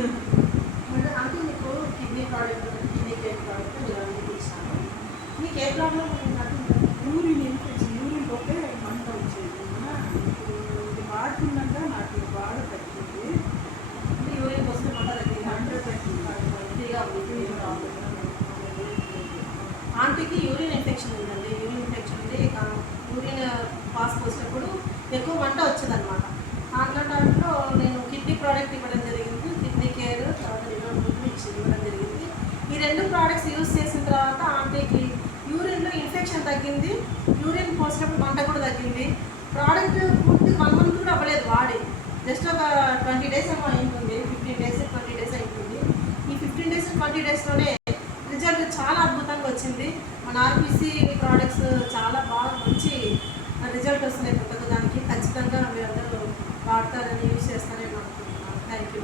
అంటే మీకు kidney product, kidney cake product మీరు అన్ని ఇచ్చాను. మీకు ఏ ప్రాబ్లం యూరిన్ ఇన్ఫెక్షన్, యూరిన్ పోతే మంట వచ్చేది. ఇప్పుడు ఇది వాడుతున్నాక నాకు బాగా తగ్గింది. అంటే యూరిన్ వస్తే మంట తగ్గింది, మంట తగ్గింది. ఫ్రీగా ఉంది ప్రాబ్లం. ఆంటీకి యూరిన్ ఇన్ఫెక్షన్ ఉందండి. యూరిన్ ఇన్ఫెక్షన్ ఉంది. యూరిన్ పాస్ పోసినప్పుడు ఎక్కువ మంట వచ్చేదన్నమాట. అట్లా టైంలో నేను కిడ్నీ ప్రోడక్ట్ ఇవ్వడం జరిగింది. కిడ్నీ కేర్, తర్వాత లివర్ మిక్స్ ఇవ్వడం జరిగింది. ఈ 2 ప్రోడక్ట్స్ యూజ్ చేసిన తర్వాత ఆంటీకి యూరిన్లో ఇన్ఫెక్షన్ తగ్గింది, యూరిన్ పోసినప్పుడు మంట కూడా తగ్గింది. ప్రోడక్ట్ పూర్తి 1 మంత్ కూడా అవ్వలేదు వాడి, జస్ట్ ఒక 20 డేస్ ఏమో అయింటుంది. 15 డేస్ 20 డేస్ అవుతుంది. ఈ 15 డేస్ 20 డేస్లోనే రిజల్ట్ చాలా అద్భుతంగా వచ్చింది. మన ఆర్పిసి ప్రోడక్ట్స్ చాలా బాగా మంచి రిజల్ట్ వస్తున్నాయి. కొత్తగా దానికి ఖచ్చితంగా మీరందరూ వాడతారని, యూజ్ చేస్తారని అనుకుంటున్నాను. Thank you.